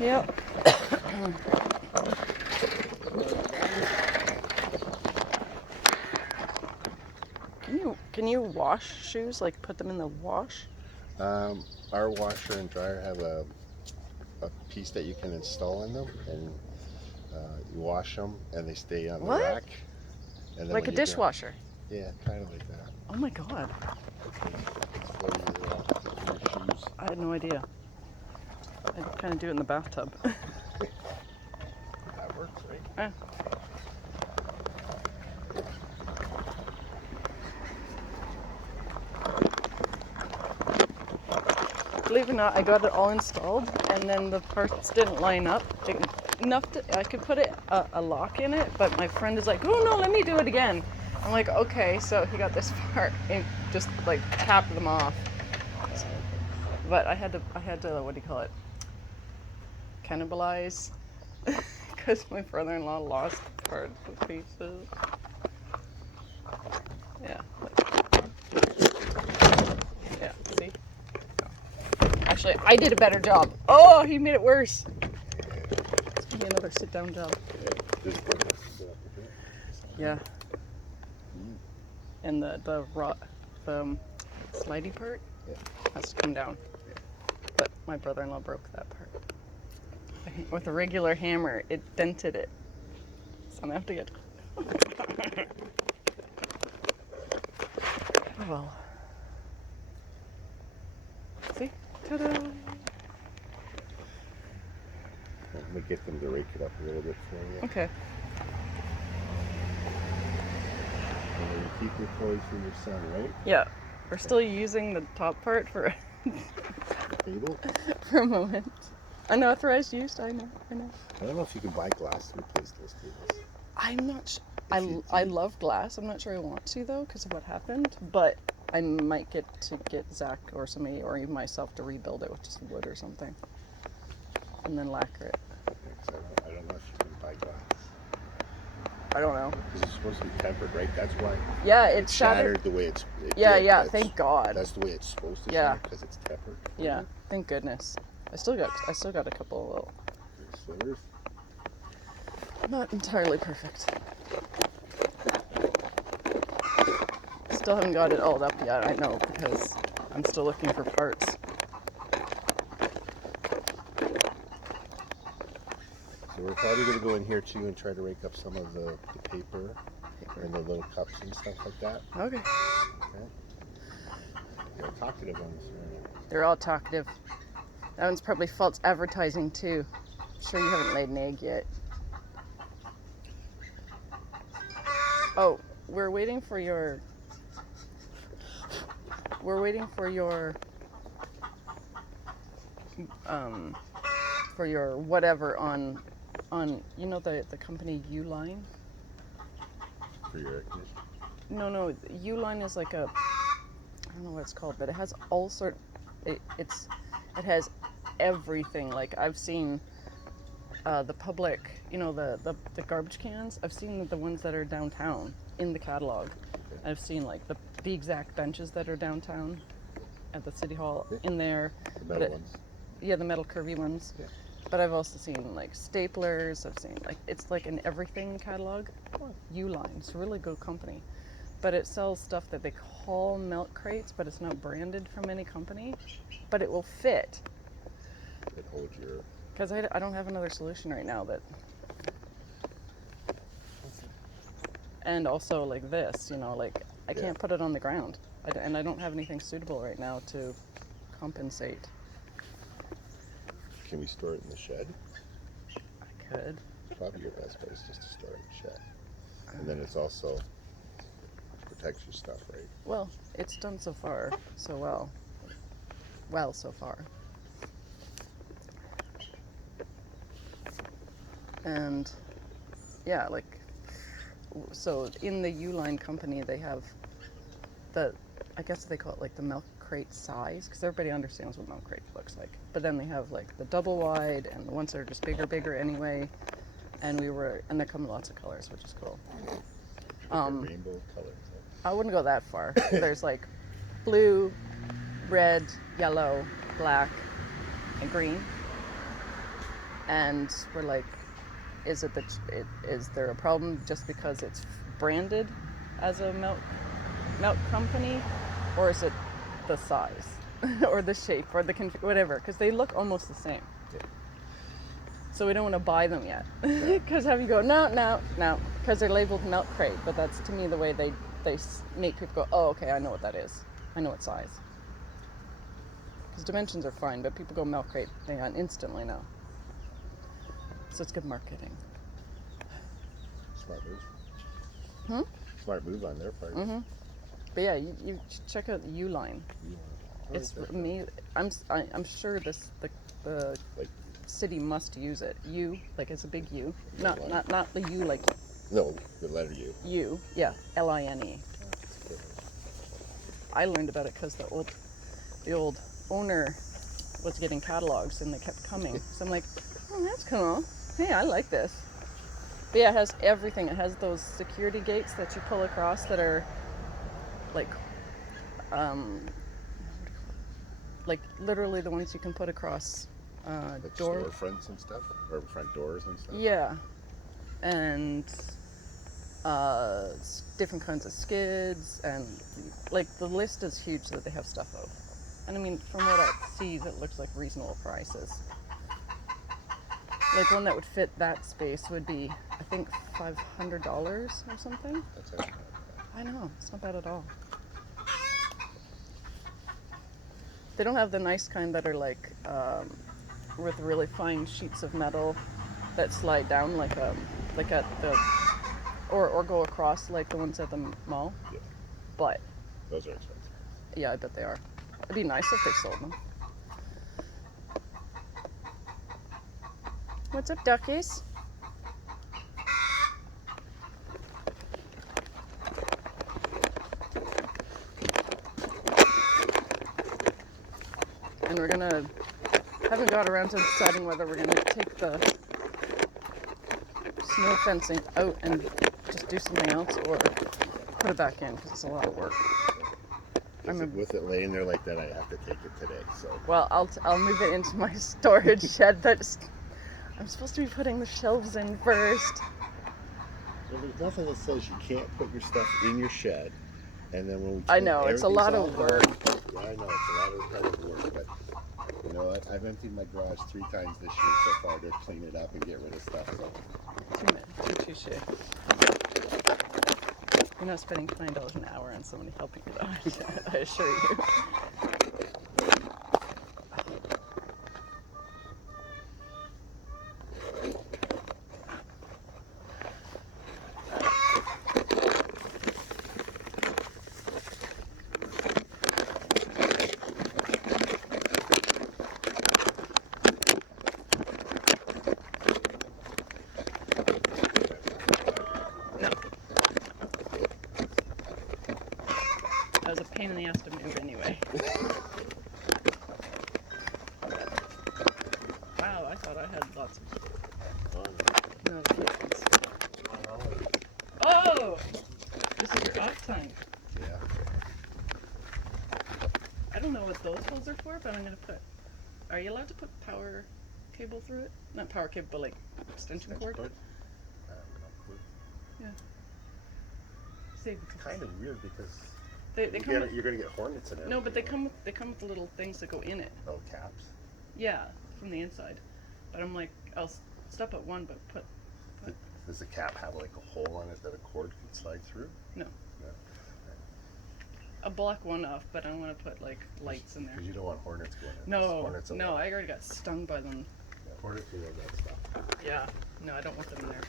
Yep. Can you wash shoes? Like put them in the wash? Our washer and dryer have a piece that you can install in them, and you wash them, and they stay on the What? rack. And then Like a dishwasher? Yeah, kind of like that. Oh my god. It's for your shoes. I had no idea. I kind of do it in the bathtub. That works, right? Eh. Believe it or not, I got it all installed, and then the parts didn't line up enough I could put a lock in it, but my friend is like, oh no, let me do it again. I'm like, okay, so he got this part and just like tapped them off. But I had to, what do you call it? Cannibalize, because my brother-in-law lost parts of pieces. Yeah. Yeah, see? Actually, I did a better job. Oh, he made it worse. It's gonna be another sit-down job. Yeah. And the slidey part has to come down. But my brother-in-law broke that part. With a regular hammer, it dented it. So I'm gonna have to get. Oh well. See? Ta-da! I'm gonna get them to rake it up a little bit for you. Okay. And then you keep your toys for your son, right? Yeah. We're still using the top part for Table? for a moment. Unauthorized use, I know. I don't know if you can buy glass to replace those tables. I'm not sure. I love glass. I'm not sure I want to though because of what happened, but I might get Zach or somebody or even myself to rebuild it with just wood or something, and then lacquer it. I don't know if you can buy glass. I don't know. Because it's supposed to be tempered, right? That's why. Yeah, it shattered the way Yeah. Thank God. That's the way it's supposed to Yeah. shatter because it's tempered. Yeah. Thank goodness. I still got a couple of little. Slivers. Not entirely perfect. Still haven't got it all up yet. I know because I'm still looking for parts. So we're probably going to go in here too and try to rake up some of the paper and the little cups and stuff like that. Okay. They're talkative ones, right? They're all talkative. That one's probably false advertising too. I'm sure you haven't laid an egg yet. Oh, we're waiting for your whatever on you know the company Uline? For your air conditioner? No, Uline is like a, I don't know what it's called, but it has all sort. It has everything. Like I've seen the public, you know, the garbage cans. I've seen the ones that are downtown in the catalog. Okay. I've seen like the exact benches that are downtown at the city hall in there. The metal ones. Yeah, the metal curvy ones. Yeah. But I've also seen like staplers. I've seen like it's like an everything catalog. Uline, it's a really good company, but it sells stuff that they call milk crates, but it's not branded from any company, but it will fit. It holds your. Because I don't have another solution right now that. And also like this, you know, like I can't put it on the ground, and I don't have anything suitable right now to compensate. Can we store it in the shed? I could. Probably your best bet is just to store it in the shed. And then it's also protects your stuff, right? Well, it's done so far, so well. Well, so far. And yeah, like, so in the Uline company, they have I guess they call it like the milk crate size, because everybody understands what milk crate looks like. But then they have like the double wide and the ones that are just bigger anyway. And they come in lots of colors, which is cool. Rainbow colors. I wouldn't go that far. There's like blue, red, yellow, black, and green. and we're like, is is there a problem just because it's branded as a milk company, or is it the size or the shape or the whatever? Because they look almost the same. Yeah. So we don't want to buy them yet, because have you go no, because they're labeled milk crate, but that's to me the way they make people go, oh, okay, I know what that is. I know what size. Because dimensions are fine, but people go milk crate, they instantly know. So it's good marketing. Smart move. Smart move on their part. But yeah, you should check out the U line. It's amazing. I'm sure the like city must use it. U, like it's a big U, not the U like. No, the letter U. U, yeah, Line. I learned about it because the old owner was getting catalogs and they kept coming. So I'm like, oh, that's cool. Hey, I like this. But yeah, it has everything. It has those security gates that you pull across that are like literally the ones you can put across like door storefronts and stuff, or front doors and stuff. Yeah, and different kinds of skids, and like the list is huge that they have stuff of. And I mean, from what I see, it looks like reasonable prices. Like one that would fit that space would be, I think, $500 or something. That's actually not bad. I know, it's not bad at all. They don't have the nice kind that are like with really fine sheets of metal that slide down like at the or go across like the ones at the mall. Yeah. But Those are expensive. yeah, I bet they are. It'd be nice if they sold them. What's up, duckies? And we're gonna, haven't got around to deciding whether we're gonna take the snow fencing out and just do something else or put it back in because it's a lot of work. With it laying there like that, I have to take it today. So. Well, I'll move it into my storage shed. I'm supposed to be putting the shelves in first. Well, there's nothing that says you can't put your stuff in your shed, and then when we. I know it's a lot of work. Yeah, I know it's a lot of repetitive work, but you know what? I've emptied my garage 3 times this year so far to clean it up and get rid of stuff. So. Touche. You're not spending $20 an hour on somebody helping you, though. I assure you. That was a pain in the ass to move anyway. Wow, I thought I had lots of... No, the kittens. Oh! This is your off time. Yeah. I don't know what those holes are for, but I'm gonna put... Are you allowed to put power cable through it? Not power cable, but like extension cord? Yeah. See, It's kind of weird because they come with, you're gonna get hornets in it. no, but they come with the little things that go in it. Oh, caps. Yeah, from the inside. But I'm like, I'll stop at one, but put. Does the cap have like a hole on it that a cord can slide through? No. No. I'll block one off, but I want to put like lights in there. Because you don't want hornets going in. No, Hornets no, I already got stung by them. Yeah, hornets do all that stuff. Yeah, no, I don't want them in there.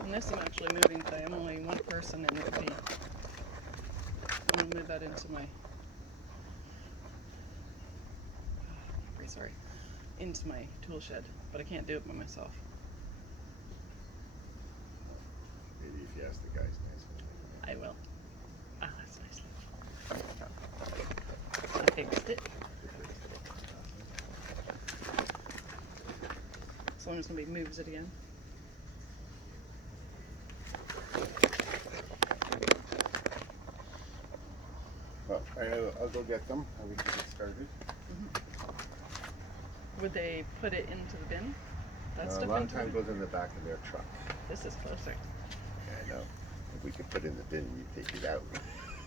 And this I'm actually moving today. I'm only one person and it would be. I'm gonna move that into my. Very sorry. Into my tool shed, but I can't do it by myself. Maybe if you ask the guys nicely. I will. Ah, that's nice. I fixed it. As long as nobody moves it again. Well, I'll go get them and we can get started. Would they put it into the bin? That A stuff lot of into the time bin? goes in the back of their truck. This is closer. Yeah, I know. If we could put it in the bin, you take it out.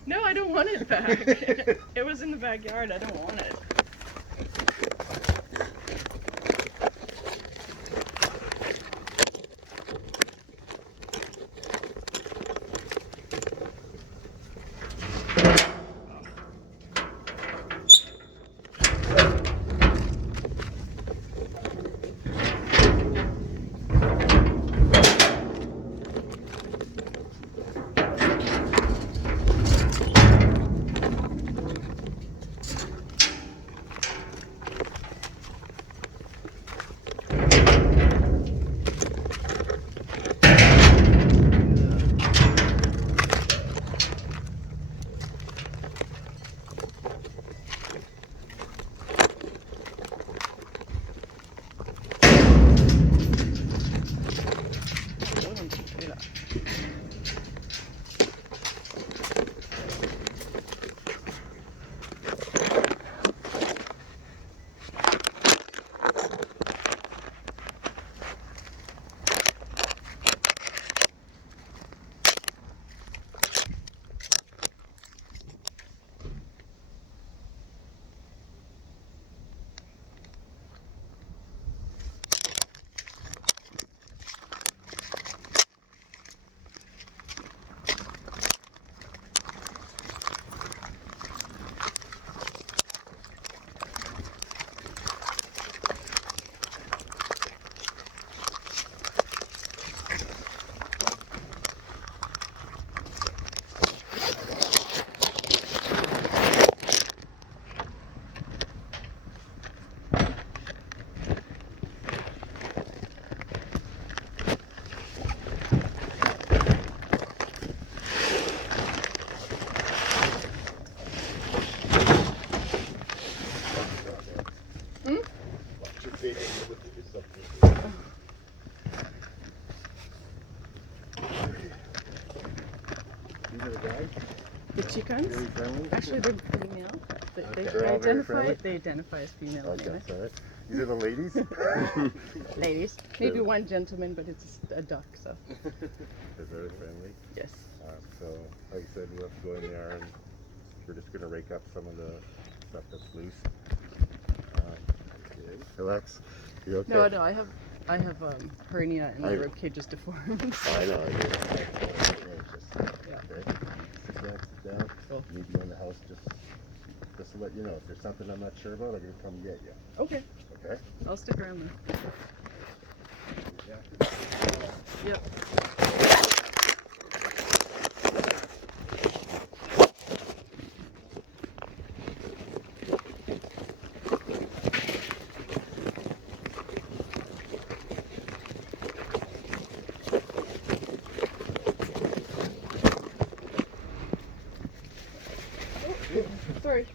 No, I don't want it back. It was in the backyard. I don't want it. These are the guys? The chickens? Really friendly? Actually, they're female. Okay. They're all very friendly? They identify as female Okay, anyway. that's all right. These are the ladies? Ladies. Maybe one gentleman, but it's a duck, so. They're very friendly. Yes. So, like I said, we'll have to go in there and we're just going to rake up some of the stuff that's loose. Okay. Relax. You okay? No, I have hernia and my I- rib cage is deformed. I know. Yeah. Yeah. Okay. Sit down. Cool. Need you in the house just to let you know. If there's something I'm not sure about, I'm going to come get you. Okay. Okay? I'll stick around then. Yeah. Yep. Sorry.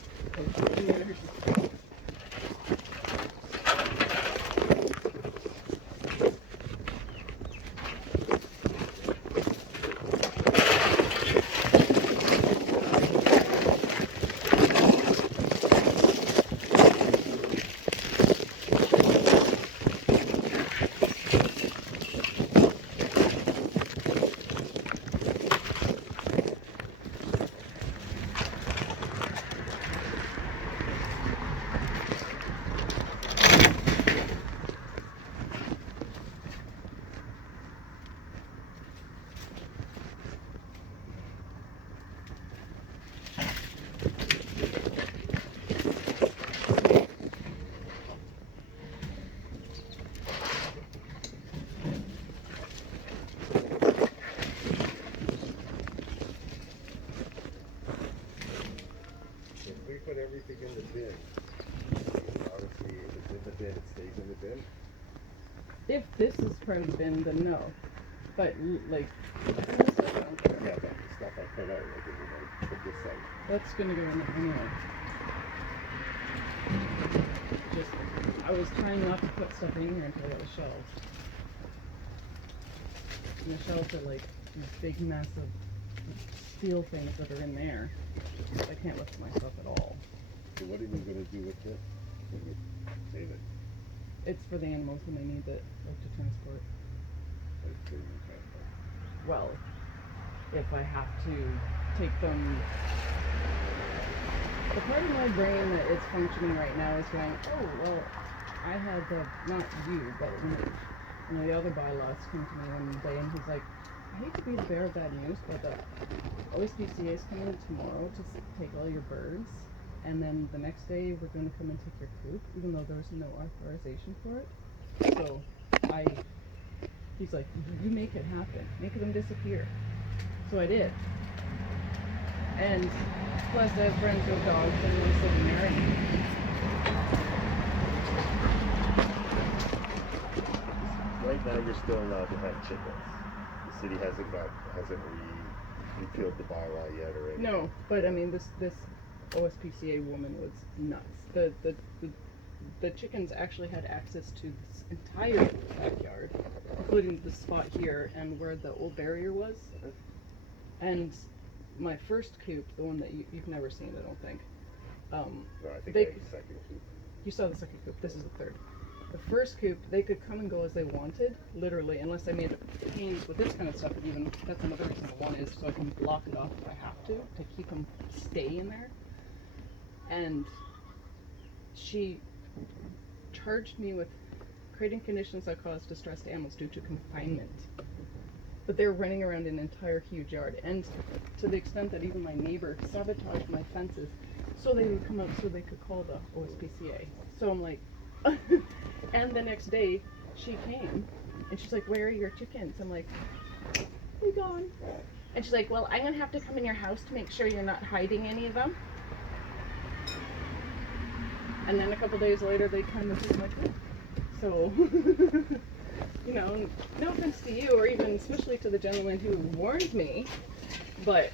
If we put everything in the bin, obviously if it's in the bin, it stays in the bin. If this is part of the bin, then no. But like, Yeah, but the stuff I put out, like, put this out. that's gonna go in there anyway. Just, I was trying not to put stuff in here until it was shelves. And the shelves are like these big, massive steel things that are in there. Like can't lift myself at all. So what are you gonna do with it? When you save it? It's for the animals when they need it, like to transport. Like, so you transport. Well, if I have to take them. The part of my brain that is functioning right now is going, oh, well, I had not you, but one of the other bylaws came to me one day and he's like, I hate to be the bearer of bad news, but the OSPCA is coming tomorrow to take all your birds, and then the next day we're going to come and take your coop, even though there's no authorization for it. So he's like, you make it happen, make them disappear. So I did. And plus I have friends with dogs and they're sitting there and Right now, you're still allowed to have chickens. The city hasn't repealed the bylaw yet or anything. no, but I mean this OSPCA woman was nuts. The chickens actually had access to this entire backyard, including the spot here and where the old barrier was. And my first coop, the one that you've never seen, I don't think. No, I think they- I have the second coop. You saw the second coop. This is the third. The first coop, they could come and go as they wanted, literally, unless I made pains with this kind of stuff. Even that's another reason I want is so I can block it off if I have to keep them stay in there. And she charged me with creating conditions that cause distress to animals due to confinement. But they're running around an entire huge yard, and to the extent that even my neighbor sabotaged my fences so they would come up so they could call the OSPCA. So I'm like, and the next day she came and she's like, where are your chickens? I'm like, they're gone. And she's like, well, I'm gonna have to come in your house to make sure you're not hiding any of them. And then a couple days later they come and she's like, oh. So you know, no offense to you or even especially to the gentleman who warned me, but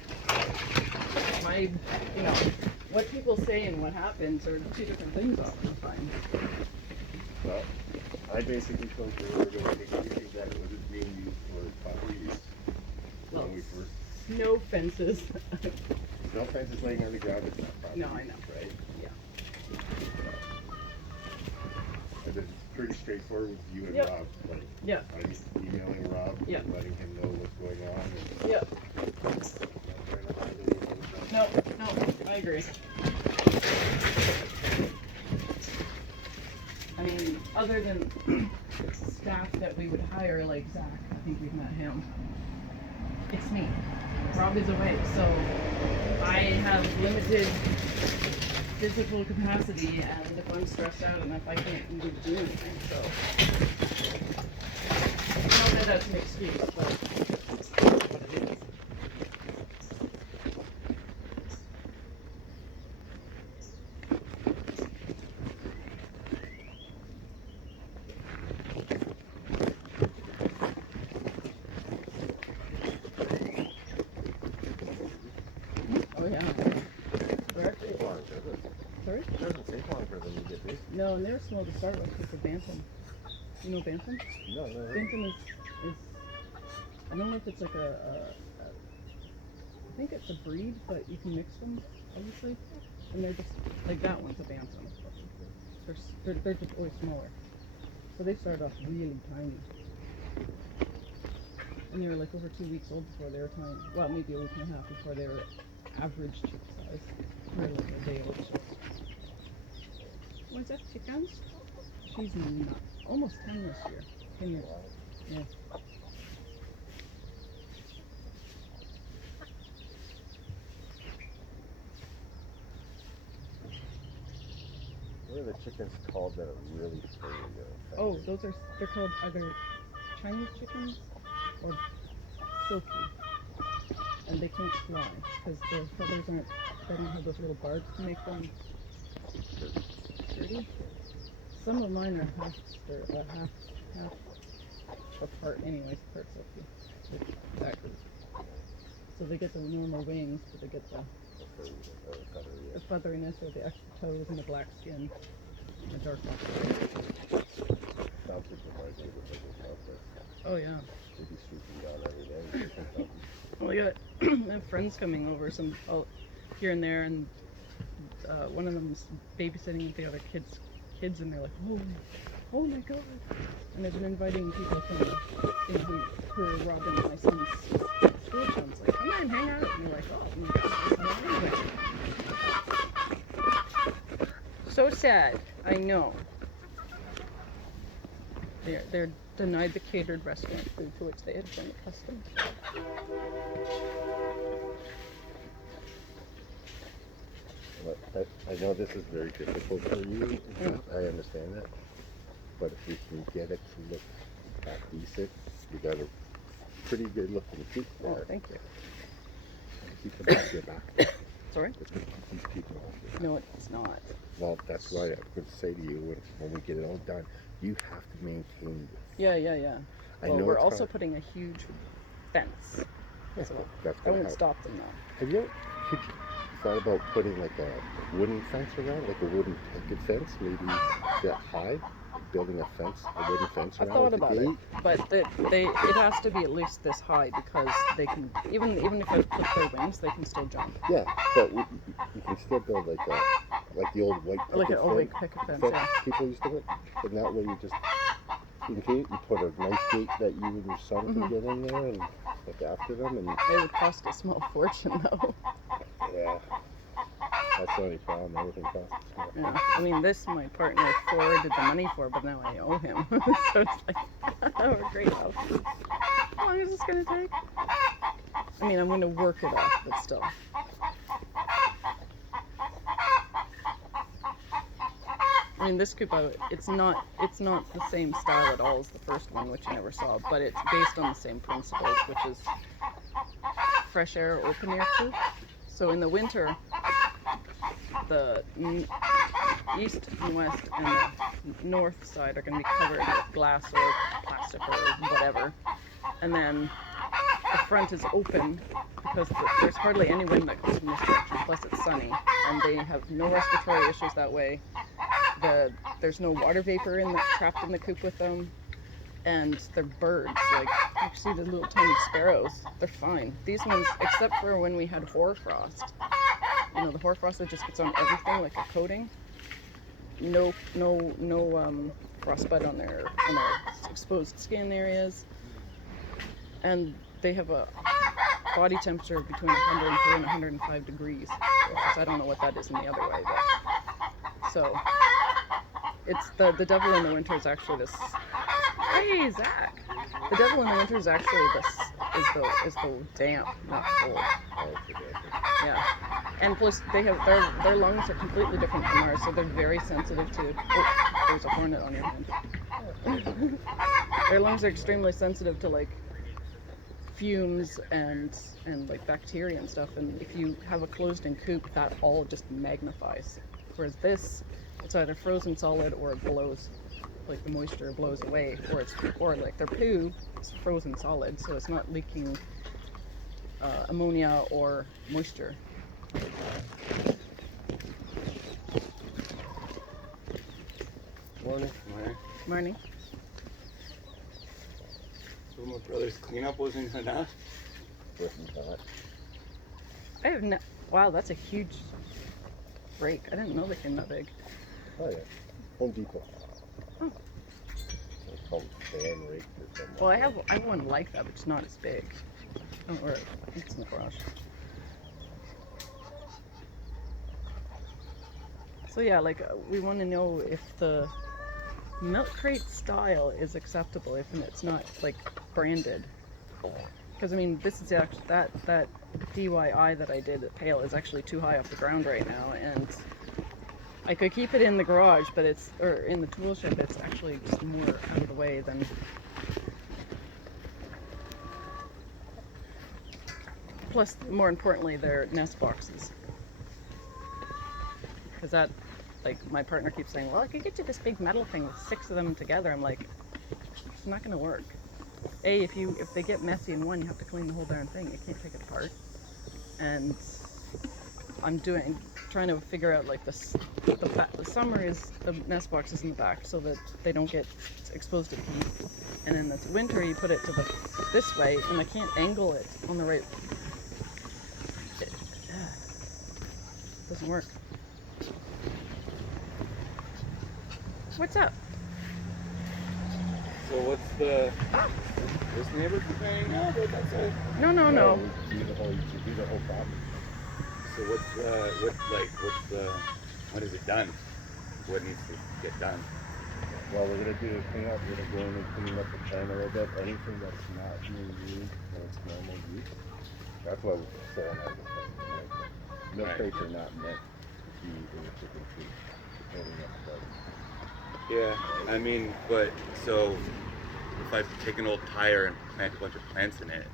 what people say and what happens are two different things oftentimes. Well, I basically told you we were going to make sure that it wasn't being used for proper use Well, when we first. no fences. No fences laying on the ground, it's not proper No, use, I know. right? Yeah. And it's pretty straightforward with you and Yep. Rob. Like, Yeah. I'm emailing Rob, Yep. letting him know what's going on. And Yep. not trying to hide anything. No, I agree. I mean, other than staff that we would hire, like Zach, I think we've met him. It's me. Rob is away, so I have limited physical capacity, and if I'm stressed out and if I can't even do anything, so. Not that that's an excuse, but what it is. Oh yeah. They're actually, Take long, does it? sorry? It doesn't take long for them to get big. No, and they're small to start with because they're bantam. You know bantam? No. Bantam is I don't know if it's like I think it's a breed, but you can mix them, obviously. And they're just, like that one's a bantam. They're just always smaller. So they started off really tiny. And they were like over 2 weeks old before they were tiny. Well, maybe a week and a half before they were average chick size. Probably like a day old. Was that chickens? She's not. Almost 10 this year. 10 years. Yeah. What are the chickens called that are really furry? Oh, they're called either Chinese chickens or silky. And they can't fly because their feathers they don't have those little barbs to make them sturdy. Some of mine are half apart anyways, part silky. With that group. So they get the normal wings, but they get the featheriness or the extra toes and the black skin and the dark black. Oh yeah. They'd be swooping down every day. Well, I have friends coming over. here and there, and one of them's babysitting with the other kids, and they're like, oh my god! And they've been inviting people from, who are robbing my son's school chums, like, come on, hang out. And you're like, oh my god, anyway. So sad. I know. They're denied the catered restaurant food to which they had been accustomed. I know this is very difficult for you. I understand that. But if you can get it to look half decent, you got a pretty good looking coop there. Oh, thank you. Keep them off your back. Sorry? It's going to keep these people off your back. No, it's not. Well, that's why I was going to say to you, when we get it all done, you have to maintain this. Yeah. I Well, know we're it's also hard. putting a huge fence. So That's I gonna won't help. stop them though. Have you thought about putting like a wooden fence around, like a wooden picket fence, maybe that high, building a wooden fence I around thought with about the it, gate? but it has to be at least this high because they can, even if I clip their wings, they can still jump. Yeah, but you can still build like the old white picket Like an old fence, picket fence, fence yeah. people used to do, and that way you just in case you put a nice gate that you and your son can get in there and look after them, and It would cost a small fortune though. yeah, that's the only problem. Everything costs a small Yeah, I mean, this my partner forwarded the money for, but now I owe him. So it's like, we're great off. How long is this gonna take? I mean, I'm gonna work it off, but still. I mean, this coop, it's not the same style at all as the first one, which you never saw, but it's based on the same principles, which is fresh air, open air coop. So in the winter, the east and west and the north side are going to be covered with glass or plastic or whatever, and then the front is open because there's hardly any wind that comes from this direction, plus it's sunny, and they have no respiratory issues that way. There's no water vapor trapped in the coop with them, and they're birds. Like, you see the little tiny sparrows, they're fine. These ones, except for when we had hoarfrost, the hoarfrost that just gets on everything like a coating. No frostbite on their exposed skin areas, and they have a body temperature between 103 and 105 degrees. I don't know what that is in the other way, but so it's the devil in the winter is actually this. Hey, Zach! The devil in the winter is actually is the damp, not cold. Yeah, and plus their lungs are completely different from ours, so they're very sensitive to. Oh, there's a hornet on your hand. Their lungs are extremely sensitive to like fumes and like bacteria and stuff. And if you have a closed-in coop, that all just magnifies. Whereas this, it's either frozen solid or it blows. Like the moisture blows away, or like their poo is frozen solid, so it's not leaking ammonia or moisture. Morning. Marnie? So my brother's cleanup wasn't enough? I have no. Wow, that's a huge rake. I didn't know they came that big. Oh yeah, Home Depot. Oh. It's called fan rake or something. Well, I have one like that, but it's not as big. Or I think it's in the garage. So yeah, like we want to know if the milk crate style is acceptable, if it's not like branded. Because I mean, this is actually that DIY that I did at Pale is actually too high off the ground right now, and I could keep it in the garage, but or in the tool shed. It's actually just more out of the way than. Plus, more importantly, they're nest boxes. Because that, like, my partner keeps saying, well, I could get you this big metal thing with 6 of them together. I'm like, it's not going to work. If they get messy in one, you have to clean the whole darn thing. You can't take it apart. And I'm trying to figure out, like, the summer is the nest boxes in the back so that they don't get exposed to the heat. And in this winter, you put it to this way, and I can't angle it on the right. doesn't work. What's up? So what's this neighbor complaining now about that side? No. We do the whole problem. So what is it done? What needs to get done? Well, we're gonna do a cleanup. We're gonna go in and clean up the plan a little bit. Anything that's not being used for its normal use. That's why we're selling all this stuff. Milk crates are not meant to be in the chicken coop, depending on the garden. Yeah, I mean, but so if I take an old tire and plant a bunch of plants in it,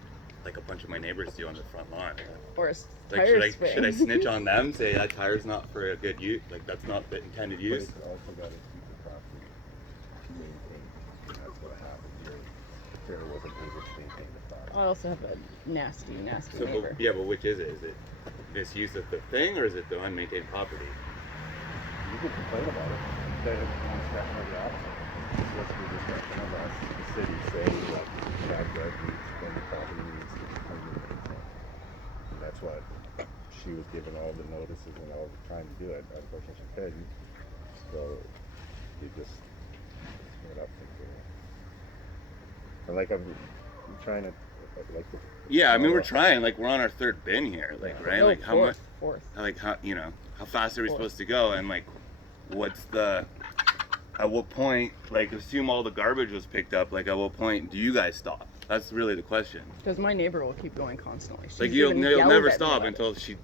like a bunch of my neighbors do on the front lawn, Or a like tire should I snitch on them? Say that tire's not for a good use, like that's not the intended But use. it's also got to keep the property maintained. And that's what happened here. The fair wasn't able to maintain the property. I also have a nasty So, neighbor. but which is it? Is it misuse of the thing, or is it the unmaintained property? You can complain about it. Then it's definitely the opposite. It's what's the discretion of us, the city, saying that backyard needs, then the property needs to be cleaned and maintained. And that's what she was given all the notices and all the time to do it. Unfortunately, she couldn't. So you just split up and do it. And like I'm trying to, like the. Yeah, I mean we're trying. Like we're on our third bin here. Like right, No, like how much? fourth. Like how how fast are we Fourth. supposed to go? And like, what's the? At what point? Like assume all the garbage was picked up. Like at what point do you guys stop? That's really the question. Because my neighbor will keep going constantly. She's Like you'll even never yelled at stop me until she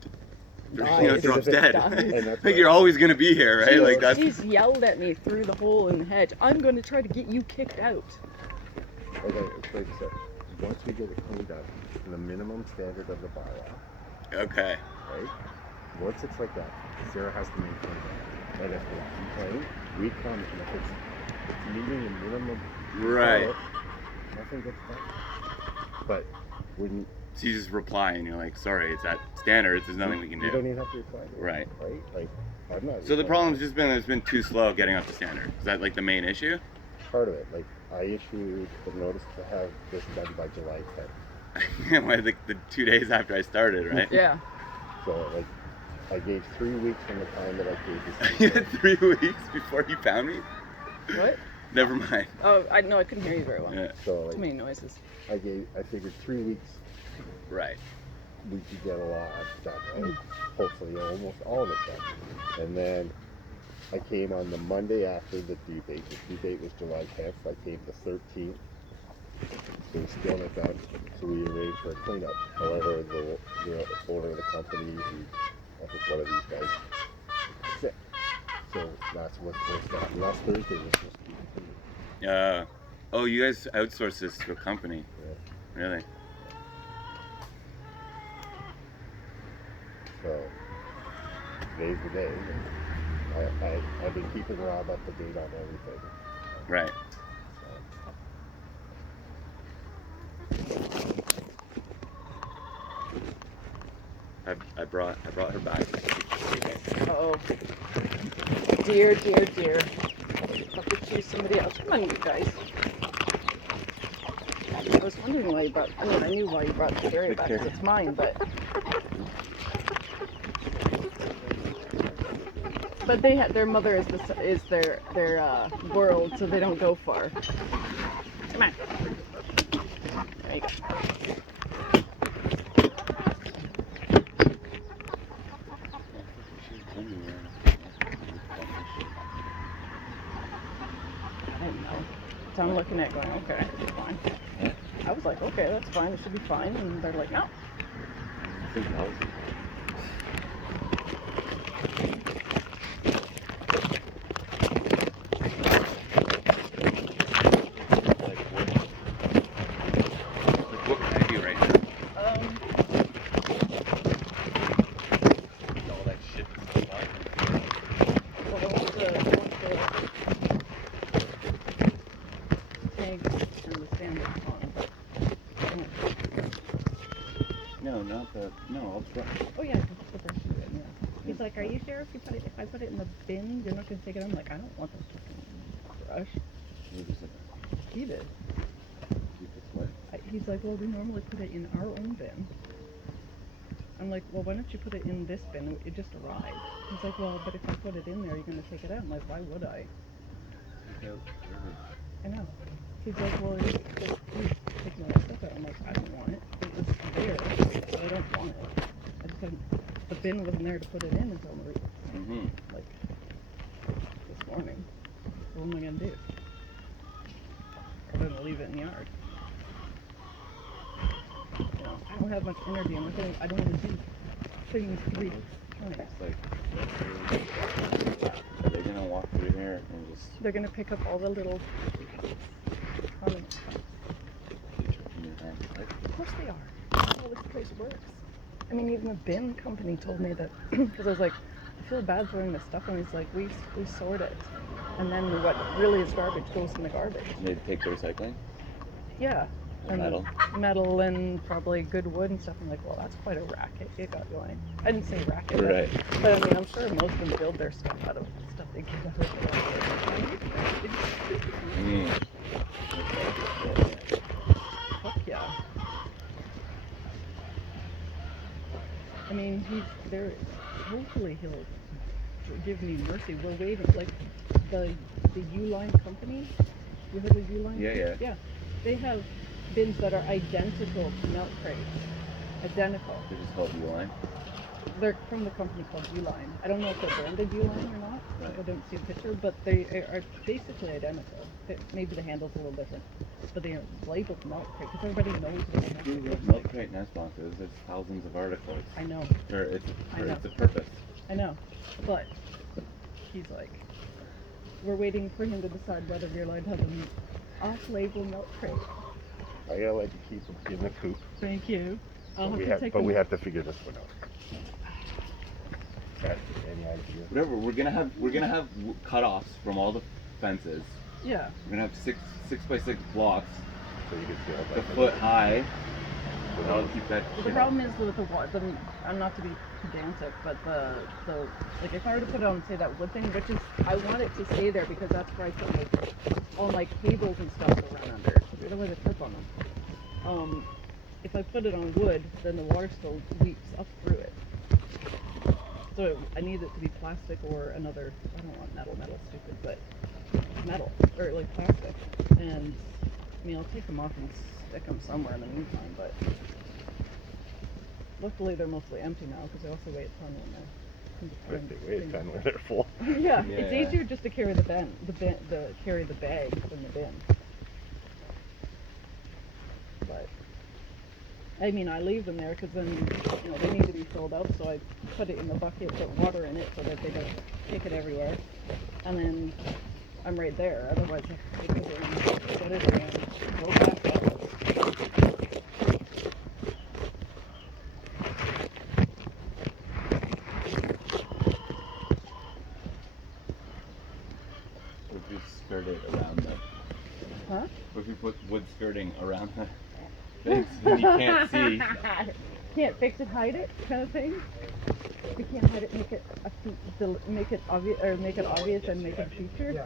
Dies. drops dead. Dies. And that's Like you're always gonna be here, right? She's, Like that's she's yelled at me through the hole in the hedge. I'm going to try to get you kicked out. Okay, it's like I said, once we get it cleaned up, the minimum standard of the bylaw, okay. right? Once it's like that, Sarah has to maintain that. And if they complain, we come, and if it's meeting the minimum, Right. bylaw, nothing gets done. But when So you just reply and you're like, sorry, it's at standards. There's nothing we can you don't do. even have to reply to it, Right. right? Like, I'm not. So the replying. problem's just been it's been too slow getting up to standard. Is that like the main issue? Part of it. Like, I issued a notice to have this done by July 10th. Like the 2 days after I started, right? Yeah. So, like, I gave 3 weeks from the time that I gave this. You had 3 weeks before you found me? What? Never mind. Oh, I couldn't hear you very well. Yeah. So, Too like, many noises. I figured 3 weeks Right. we could get a lot done, right? Hopefully almost all of it done. And then I came on the Monday after the due date. The due date was July 10th. I came the 13th. So we're still not done. So we arranged for a cleanup. However, the owner of the company, I think one of these guys, is sick. So that's what's supposed to happen. Last Thursday was supposed to be completed. Oh, you guys outsource this to a company? Yeah. Really? So today's the day. I've been keeping Rob up to date on everything. Right. I brought her back. Oh. Dear. Have to choose somebody else. Come on, you guys. I was wondering why you brought. I mean, I knew why you brought the carrier back because it's mine, but. But their mother is their world, so they don't go far. Come on. There you go. I didn't know. So I'm looking at going, okay, it's fine. I was like, okay, that's fine. It should be fine. And they're like, no. What can I do right now? All that shit. Well, what's the tags and the standard on? No, I'll try. Oh yeah, I can put that shit in there. He's like, are you sure if I put it in the bin, you're not gonna take it? I'm like, I don't want this fucking brush. He did. He's like, well, we normally put it in our own bin. I'm like, well, why don't you put it in this bin? It just arrived. He's like, well, but if I put it in there, you're gonna take it out. I'm like, why would I? I know. He's like, well, you take my stuff out. I'm like, I don't want it. It was there, but I don't want it. I just had, the bin wasn't there to put it in until like this morning. So what am I gonna do? I'm gonna leave it in the yard. You know, I don't have much energy. I don't want to do things 3 times. It's like, are they gonna walk through here and just? They're gonna pick up all the little comments. Of course they are. That's how this place works. I mean, even the bin company told me that, because I was like, I feel bad throwing this stuff, and he's like, we sort it, and then what really is garbage goes in the garbage. They take the recycling? Yeah. And Metal? Metal and probably good wood and stuff. I'm like, well, that's quite a racket you got going. I didn't say racket, Right. but I mean, I'm sure most of them build their stuff out of stuff they get out of the Fuck yeah. I mean, he's there. Hopefully he'll give me mercy. We're waiting. Like the Uline company. You heard of Uline? Yeah. Yeah. They have bins that are identical to milk crates. Identical. They're just called Uline. They're from the company called Uline. I don't know if they're branded Uline or not. Right. I don't see a picture, but they are basically identical. Maybe the handle's a little different, but they are labeled milk crate because everybody knows what a milk crate Milk crate nest boxes. There's thousands of articles. I know. It's I know. a purpose. I know, but he's like, we're waiting for him to decide whether we're allowed to have an off-label milk crate. I like to keep them in the coop. Thank you. We have to figure this one out. Any idea? Whatever. We're gonna have cutoffs from all the fences. Yeah. We're gonna have six by 6 blocks, So you can see all a that. foot high. So that'll keep that. Well, the problem is with the I'm not to be pedantic, but the like if I were to put it on, say, that wood thing, which is, I want it to stay there because that's where I put like all my cables and stuff to run under. There's a way to trip on them. If I put it on wood, then the water still leaks up through it. So I need it to be plastic or another. I don't want metal. Metal's stupid, but metal or like plastic. And I mean, I'll take them off and stick them somewhere in the meantime, but luckily they're mostly empty now because I also weigh a ton in there. They weigh a ton when they're full. Yeah, it's easier just to carry the carry the bag than the bin. But I mean, I leave them there because then, you know, they need to be filled up, so I put it in the bucket, put water in it so that they don't kick it everywhere, and then I'm right there. Otherwise, I put it in, set it in, go back up. If you skirt it around the. Huh? If you put wood skirting around the things, then you can't see. Can't fix it, hide it, kind of thing. You can't hide it, make it obvious, or make it obvious and make it a feature.